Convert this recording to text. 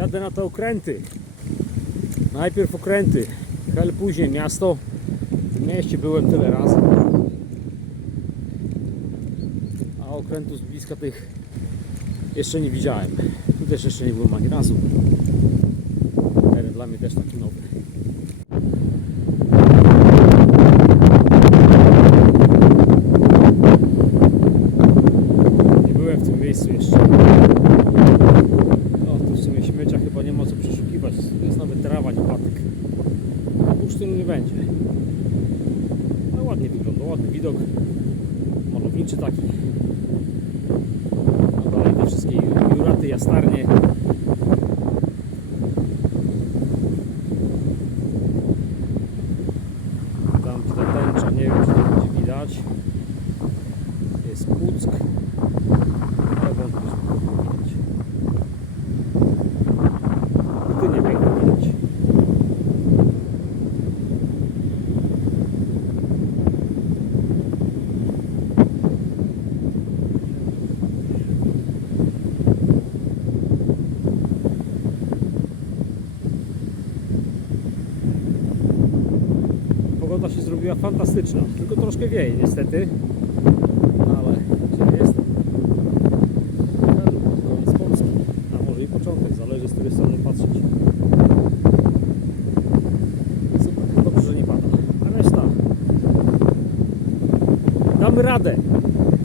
Jadę na te okręty. Najpierw okręty, hel później miasto. W mieście byłem tyle razy. A okrętów z bliska tych jeszcze nie widziałem. Tu też jeszcze nie byłem ani razu. Teren dla mnie też taki nowy. Nie byłem w tym miejscu jeszcze. Bursztynu nie będzie. Ale ładnie wygląda, ładny widok. Malowniczy taki. No dalej te wszystkie juraty, jastarnie. Tam ta tęcza, nie wiem czy to będzie widać. Jest Puck. Ale wątpię, że to było widać. Ty nie pięknie widać. Pogoda się zrobiła fantastyczna, tylko troszkę wieje niestety, ale gdzie jestem? Koniec Polski, a może i początek, zależy z której strony patrzeć. Super, dobrze, że nie pada. A reszta damy radę.